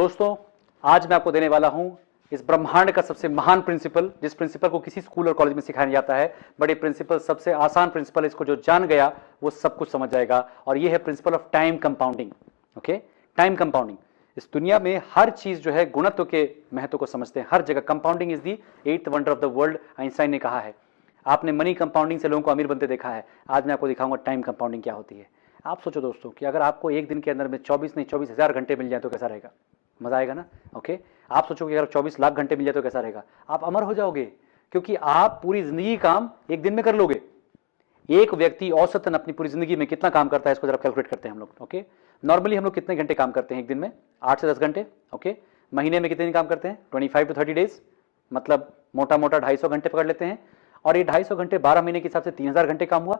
दोस्तों, आज मैं आपको देने वाला हूं इस ब्रह्मांड का सबसे महान प्रिंसिपल, जिस प्रिंसिपल को किसी स्कूल और कॉलेज में सिखाया नहीं जाता है। बट ये प्रिंसिपल सबसे आसान प्रिंसिपल, इसको जो जान गया वो सब कुछ समझ जाएगा। और ये है principle of time compounding. Okay, time compounding. इस दुनिया में हर चीज जो है गुणत्व के महत्व को समझते हैं, हर जगह। Compounding is the 8th wonder of the world, Einstein ने कहा है। आपने मनी कंपाउंडिंग से लोगों को अमीर बनते देखा है, आज मैं आपको दिखाऊंगा टाइम कंपाउंडिंग क्या होती है। आप सोचो दोस्तों कि अगर आपको एक दिन के अंदर में 24,000 घंटे मिल जाए तो कैसा रहेगा? मजा आएगा ना। ओके, आप सोचोगे अगर 24 लाख घंटे मिल जाए तो कैसा रहेगा? आप अमर हो जाओगे, क्योंकि आप पूरी जिंदगी काम एक दिन में कर लोगे। एक व्यक्ति औसतन अपनी पूरी जिंदगी में कितना काम करता है, इसको जरा कैलकुलेट करते हैं हम लोग। ओके, नॉर्मली हम लोग कितने घंटे काम करते हैं एक दिन में? 8 से 10 घंटे। ओके, महीने में कितने दिन काम करते हैं? 25 to 30 डेज, मतलब मोटा मोटा 250 घंटे पकड़ लेते हैं। और ये 250 घंटे 12 महीने के हिसाब से 3000 घंटे काम हुआ।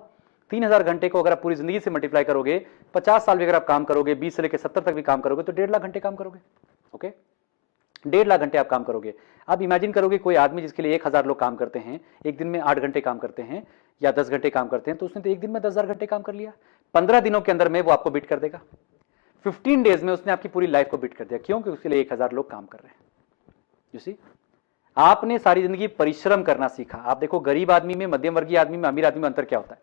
3000 घंटे को अगर आप पूरी जिंदगी से मल्टीप्लाई करोगे, 50 साल भी अगर आप काम करोगे, 20 से लेकर 70 तक भी काम करोगे, तो 1.5 लाख घंटे काम करोगे। ओके, 1.5 लाख घंटे आप काम करोगे। अब इमेजिन करोगे कोई आदमी जिसके लिए 1000 लोग काम करते हैं, एक दिन में 8 घंटे काम करते हैं या 10 घंटे काम करते हैं, तो उसने तो एक दिन में 10,000 घंटे काम कर लिया। 15 दिनों के अंदर में वो आपको बीट कर देगा। 15 डेज में उसने आपकी पूरी लाइफ को बीट कर दिया। क्यों? क्योंकि उसके लिए 1000 लोग काम कर रहे हैं। यू सी, आपने सारी जिंदगी परिश्रम करना सीखा। आप देखो, गरीब आदमी में, मध्यम वर्गीय आदमी में, अमीर आदमी में अंतर क्या होता है?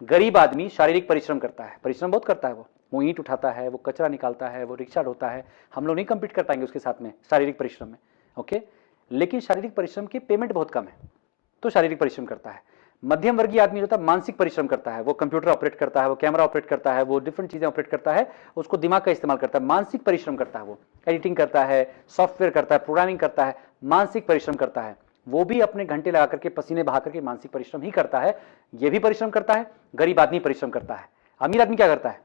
गरीब आदमी शारीरिक परिश्रम करता है, परिश्रम बहुत करता है। वो ईंट उठाता है, वो कचरा निकालता है, वो रिक्शा ढोता है। हम लोग नहीं कंपीट कर पाएंगे उसके साथ में शारीरिक परिश्रम में। ओके, लेकिन शारीरिक परिश्रम की पेमेंट बहुत कम है, तो शारीरिक परिश्रम करता है। मध्यम वर्गीय आदमी जो होता है मानसिक परिश्रम करता है। वो कंप्यूटर ऑपरेट करता है, वो कैमरा ऑपरेट करता है, वो डिफरेंट चीजें ऑपरेट करता है, उसको दिमाग का इस्तेमाल करता है, मानसिक परिश्रम करता है। वो एडिटिंग करता है, सॉफ्टवेयर करता है, प्रोग्रामिंग करता है, मानसिक परिश्रम करता है। वो भी अपने घंटे लगा करके, पसीने बहा करके मानसिक परिश्रम ही करता है। ये भी परिश्रम करता है। गरीब आदमी परिश्रम करता है। अमीर आदमी क्या करता है?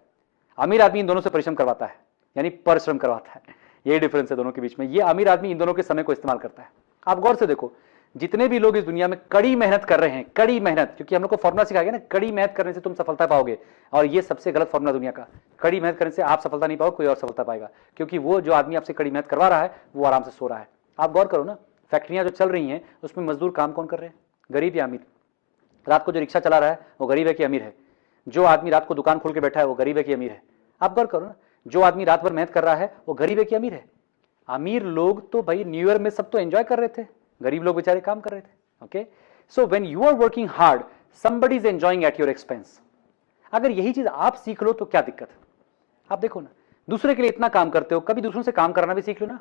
अमीर आदमी इन दोनों से परिश्रम करवाता है, यानी परिश्रम करवाता है। ये डिफरेंस है दोनों के बीच में। ये अमीर आदमी इन दोनों के समय को इस्तेमाल करता है। आप गौर से देखो, जितने भी लोग इस दुनिया में कड़ी मेहनत कर रहे हैं, कड़ी मेहनत, क्योंकि हम लोग को फॉर्मुला सिखाया गया ना, कड़ी मेहनत करने से तुम सफलता पाओगे। और ये सबसे गलत फॉर्मुला दुनिया का। कड़ी मेहनत करने से आप सफलता नहीं पाओगे, कोई और सफलता पाएगा। क्योंकि वो जो आदमी आपसे कड़ी मेहनत करवा रहा है, वो आराम से सो रहा है। आप गौर करो ना, फैक्ट्रियां जो चल रही हैं उसमें मजदूर काम कौन कर रहे हैं? गरीब या अमीर? रात को जो रिक्शा चला रहा है वो गरीब है कि अमीर है? जो आदमी रात को दुकान खोल के बैठा है वो गरीब है कि अमीर है? आप गौर करो ना, जो आदमी रात भर मेहनत कर रहा है वो गरीब है कि अमीर है? अमीर लोग तो भाई न्यू ईयर में सब तो एंजॉय कर रहे थे, गरीब लोग बेचारे काम कर रहे थे। Okay, so when you are working hard, somebody is enjoying at your expense. अगर यही चीज आप सीख लो तो क्या दिक्कत है? आप देखो ना, दूसरे के लिए इतना काम करते हो, कभी दूसरों से काम कराना भी सीख लो ना।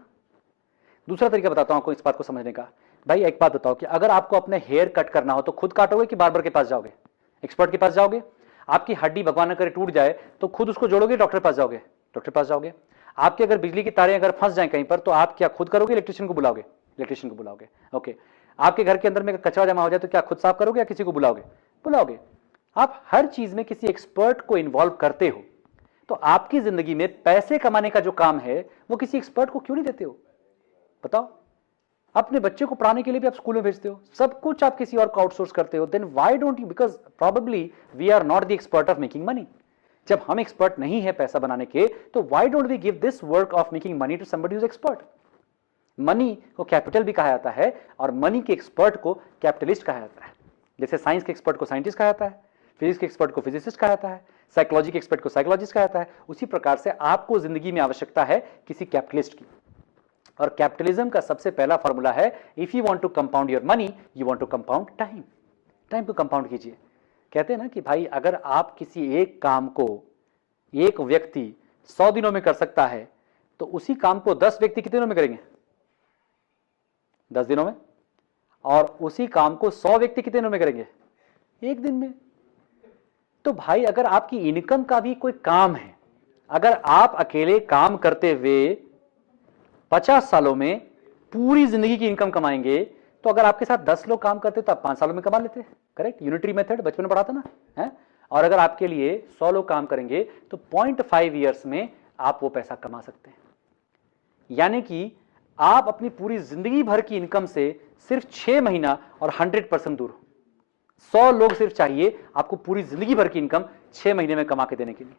दूसरा तरीका बताता हूं आपको इस बात को समझने का। भाई एक बात बताओ कि अगर आपको अपने हेयर कट करना हो तो खुद काटोगे कि बार्बर के पास जाओगे, एक्सपर्ट के पास जाओगे? आपकी हड्डी भगवान न करे टूट जाए तो खुद उसको जोड़ोगे, डॉक्टर के पास जाओगे, डॉक्टर के पास जाओगे? आपके अगर बिजली की तारें अगर फंस जाए कहीं पर तो आप क्या खुद करोगे, इलेक्ट्रिशियन को बुलाओगे? इलेक्ट्रिशियन को बुलाओगे। ओके, आपके घर के अंदर में कचरा जमा हो जाए तो क्या खुद साफ करोगे या किसी को बुलाओगे? बुलाओगे। आप हर चीज में किसी एक्सपर्ट को इन्वॉल्व करते हो, तो आपकी जिंदगी में पैसे कमाने का जो काम है वो किसी एक्सपर्ट को क्यों नहीं देते हो? बताओ। अपने बच्चे को पढ़ाने के लिए भी आप स्कूल में भेजते हो, सब कुछ आप किसी और को आउटसोर्स करते हो। Then why don't you? Because probably we are not the expert of making money. जब हम एक्सपर्ट नहीं है पैसा बनाने के, तो why don't we give this work of making money to somebody who is expert? Money को कैपिटल भी कहा जाता है और मनी के एक्सपर्ट को कैपिटलिस्ट कहा जाता है। जैसे साइंस के एक्सपर्ट को साइंटिस्ट कहा जाता है, फिजिक्स के एक्सपर्ट को फिजिसिस्ट कहा जाता है, साइकोलॉजी के एक्सपर्ट को साइकोलॉजिस्ट कहा जाता है, उसी प्रकार से आपको जिंदगी में आवश्यकता है किसी कैपिटलिस्ट की। और कैपिटलिज्म का सबसे पहला फॉर्मूला है, if you want to compound your money, you want to compound time. Time को कंपाउंड कीजिए। कहते हैं ना कि भाई अगर आप किसी एक काम को एक व्यक्ति 100 दिनों में कर सकता है, तो उसी काम को 10 व्यक्ति कितने दिनों में करेंगे? 10 दिनों में। और उसी काम को 100 व्यक्ति कितने दिनों में करेंगे? एक दिन में। तो भाई अगर आपकी इनकम का भी कोई काम है, अगर आप अकेले काम करते हुए 50 सालों में पूरी जिंदगी की इनकम कमाएंगे, तो अगर आपके साथ 10 लोग काम करते तो आप 5 सालों में कमा लेते। करेक्ट? यूनिटरी मेथड बचपन में पढ़ा था ना, है? और अगर आपके लिए 100 लोग काम करेंगे तो 0.5 ईयर्स में आप वो पैसा कमा सकते हैं। यानी कि आप अपनी पूरी जिंदगी भर की इनकम से सिर्फ 6 महीना और 100% दूर हो। 100 लोग सिर्फ चाहिए आपको पूरी जिंदगी भर की इनकम 6 महीने में कमा के देने के लिए।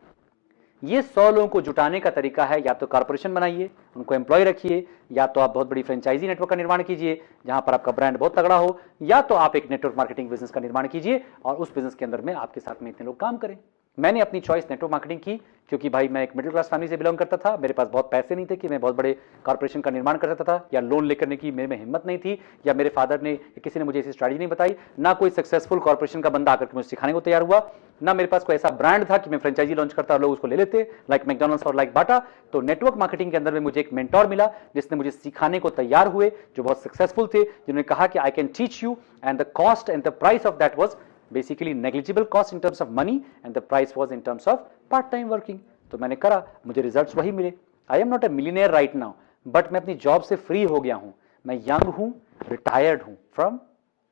ये 100 लोगों को जुटाने का तरीका है, या तो कॉर्पोरेशन बनाइए, उनको एम्प्लॉय रखिए, या तो आप बहुत बड़ी फ्रेंचाइजी नेटवर्क का निर्माण कीजिए जहां पर आपका ब्रांड बहुत तगड़ा हो, या तो आप एक नेटवर्क मार्केटिंग बिजनेस का निर्माण कीजिए और उस बिजनेस के अंदर में आपके साथ में इतने लोग काम करें। मैंने अपनी चॉइस नेटवर्क मार्केटिंग की, क्योंकि भाई मैं एक मिडिल क्लास फैमिली से बिलोंग करता था, मेरे पास बहुत पैसे नहीं थे कि मैं बहुत बड़े कॉर्पोरेशन का निर्माण कर सकता था, या लोन लेकर की मेरे में हिम्मत नहीं थी, या मेरे फादर ने किसी ने मुझे ऐसी स्ट्रैटेजी नहीं बताई, ना कोई सक्सेसफुल कॉर्पोरेशन का बंदा आकर के मुझे सिखाने को तैयार हुआ, ना मेरे पास कोई ऐसा ब्रांड था कि मैं फ्रेंचाइजी लॉन्च करता और लोग उसको ले लेते, लाइक मैकडॉनल्ड्स और लाइक बाटा। तो नेटवर्क मार्केटिंग के अंदर में मुझे एक मेंटोर मिला जिसने मुझे सिखाने को तैयार हुए, जो बहुत सक्सेसफुल थे, जिन्होंने कहा कि I can teach you, and the cost and the price of that was basically negligible cost in terms of money, and the price was in terms of part time working. तो मैंने करा, मुझे results वही मिले। I am not a millionaire right now, but मैं अपनी job से free हो गया हूं, मैं यंग हूं, रिटायर्ड हूं from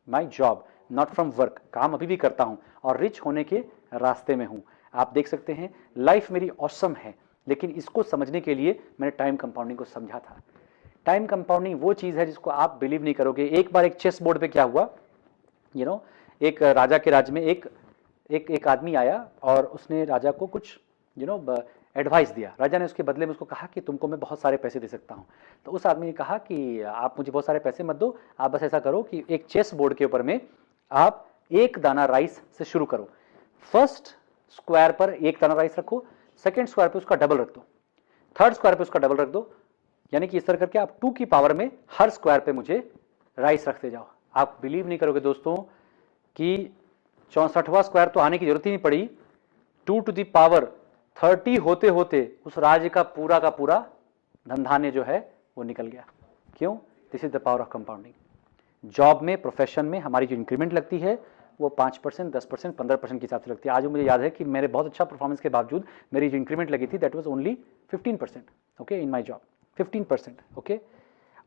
my job, not from work, काम अभी भी करता हूं और रिच होने के रास्ते में हूं। आप देख सकते हैं लाइफ मेरी ऑसम है, लेकिन इसको समझने के लिए मैंने टाइम कंपाउंडिंग को समझा था। टाइम कंपाउंडिंग वो चीज है जिसको आप बिलीव नहीं करोगे। एक बार एक चेस बोर्ड पे क्या हुआ, एक राजा के राज्य में एक आदमी आया और उसने राजा को कुछ एडवाइस दिया। राजा ने उसके बदले में उसको कहा कि तुमको मैं बहुत सारे पैसे दे सकता हूं। तो उस आदमी ने कहा कि आप मुझे बहुत सारे पैसे मत दो, आप बस ऐसा करो कि एक चेस बोर्ड के ऊपर में आप एक दाना राइस से शुरू करो। फर्स्ट स्क्वायर पर एक दाना राइस रखो, सेकेंड स्क्वायर पे उसका डबल रख दो, थर्ड स्क्वायर पे उसका डबल रख दो, यानी कि इस तरह करके आप 2 की पावर में हर स्क्वायर पे मुझे राइस रखते जाओ। आप बिलीव नहीं करोगे दोस्तों कि 64वां स्क्वायर तो आने की जरूरत ही नहीं पड़ी, 2 टू दी पावर 30 होते होते उस राज्य का पूरा धंधाने जो है वो निकल गया। क्यों? This is the power of compounding. Job में, प्रोफेशन में हमारी जो इंक्रीमेंट लगती है वो 5%, 10%, 15% के हिसाब से लगती है। आज मुझे याद है कि मेरे बहुत अच्छा परफॉर्मेंस के बावजूद मेरी जो इंक्रीमेंट लगी थी that was only 15%, okay, in my job 15%, okay.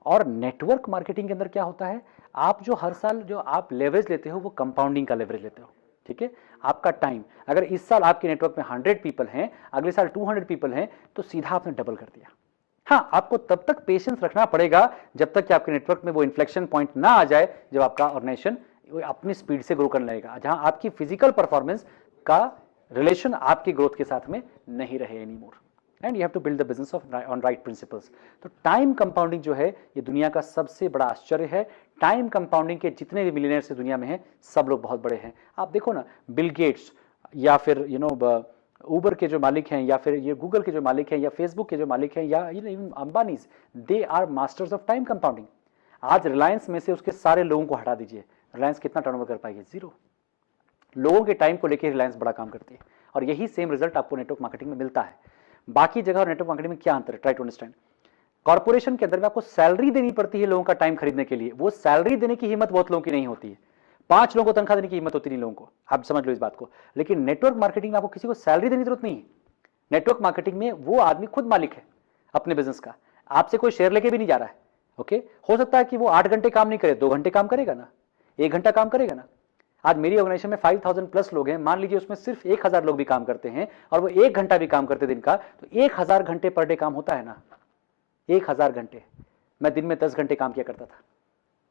और नेटवर्क मार्केटिंग के अंदर क्या होता है, आप जो हर साल जो आप लेवरेज लेते हो वो कंपाउंडिंग का लेवरेज लेते हो, ठीक है। आपका टाइम, अगर इस साल आपके नेटवर्क में 100 पीपल हैं, अगले साल 200 पीपल हैं, तो सीधा आपने डबल कर दिया। हाँ, आपको तब तक पेशेंस रखना पड़ेगा जब तक कि आपके नेटवर्क में वो इन्फ्लेक्शन पॉइंट ना आ जाए जब आपका ऑर्गेनाइजेशन अपनी स्पीड से ग्रो करने लगेगा, जहां आपकी फिजिकल परफॉर्मेंस का रिलेशन आपकी ग्रोथ के साथ में नहीं रहे anymore, and you have to build the business on right principles. तो टाइम कंपाउंडिंग जो है ये दुनिया का सबसे बड़ा आश्चर्य है। टाइम कंपाउंडिंग के जितने भी मिलियनेयर्स दुनिया में हैं सब लोग बहुत बड़े हैं। आप देखो ना, बिल गेट्स या फिर उबर के जो मालिक हैं, या फिर ये गूगल के जो मालिक हैं, या फेसबुक के जो मालिक हैं, या even Ambanis, they are masters of time compounding. आज रिलायंस में से उसके सारे लोगों को हटा दीजिए, रिलायंस कितना टर्नओवर कर पाएगी? 0। लोगों के टाइम को लेकर रिलायंस बड़ा काम करती है, और यही सेम रिजल्ट आपको नेटवर्क मार्केटिंग में मिलता है। बाकी जगह और नेटवर्क मार्केटिंग में क्या अंतर है? Try to understand. कॉर्पोरेशन के अंदर में आपको सैलरी देनी पड़ती है लोगों का टाइम खरीदने के लिए, वो सैलरी देने की हिम्मत बहुत लोगों की नहीं होती है। 5 लोगों को तनख्वाह देने की हिम्मत होती नहीं लोगों को, आप समझ लो इस बात को। लेकिन नेटवर्क मार्केटिंग में आपको किसी को सैलरी देने की जरूरत नहीं है। नेटवर्क मार्केटिंग में वो आदमी खुद मालिक है अपने बिजनेस का, आपसे कोई शेयर लेके भी नहीं जा रहा है, ओके। हो सकता है कि वो 8 घंटे काम नहीं करे, 2 घंटे काम करेगा ना, 1 घंटा काम करेगा ना। आज मेरी ऑर्गेनाइजेशन में 5000 प्लस लोग हैं, मान लीजिए उसमें सिर्फ 1000 लोग भी काम करते हैं और वो 1 घंटा भी काम करते दिन का, तो 1000 घंटे पर डे काम होता है ना, 1000 घंटे। मैं दिन में 10 घंटे काम किया करता था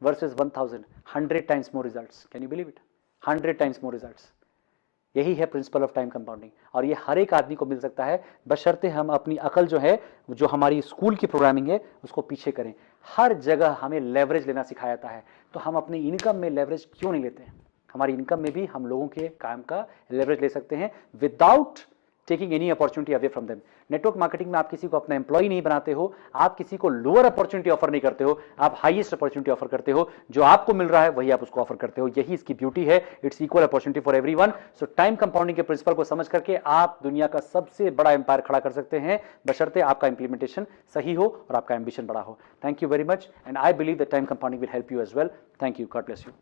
versus 1000, 100 times more results. Can you believe it? 100 times more results. यही है प्रिंसिपल ऑफ टाइम कंपाउंडिंग, और ये हर एक आदमी को मिल सकता है, बशर्ते हम अपनी अकल जो है, जो हमारी स्कूल की प्रोग्रामिंग है, उसको पीछे करें। हर जगह हमें लेवरेज लेना सिखाया जाता है, तो हम अपनी इनकम में लेवरेज क्यों नहीं लेते हैं? हमारी इनकम में भी हम लोगों के काम का लेवरेज ले सकते हैं without taking any opportunity away from them. Network marketing में आप किसी को अपना एम्प्लॉय नहीं बनाते हो, आप किसी को लोअर अपॉर्चुनिटी ऑफर नहीं करते हो, आप हाईएस्ट अपॉर्चुनिटी ऑफर करते हो। जो आपको मिल रहा है वही आप उसको ऑफर करते हो, यही इसकी ब्यूटी है। It's equal opportunity for everyone. So time compounding के प्रिंसिपल को समझ करके आप दुनिया का सबसे बड़ा एम्पायर खड़ा कर सकते हैं, बशर्ते आपका इंप्लीमेंटेशन सही हो और आपका एम्बिशन बड़ा हो। Thank you very much, and I believe that time compounding will help you as well. Thank you, god bless you.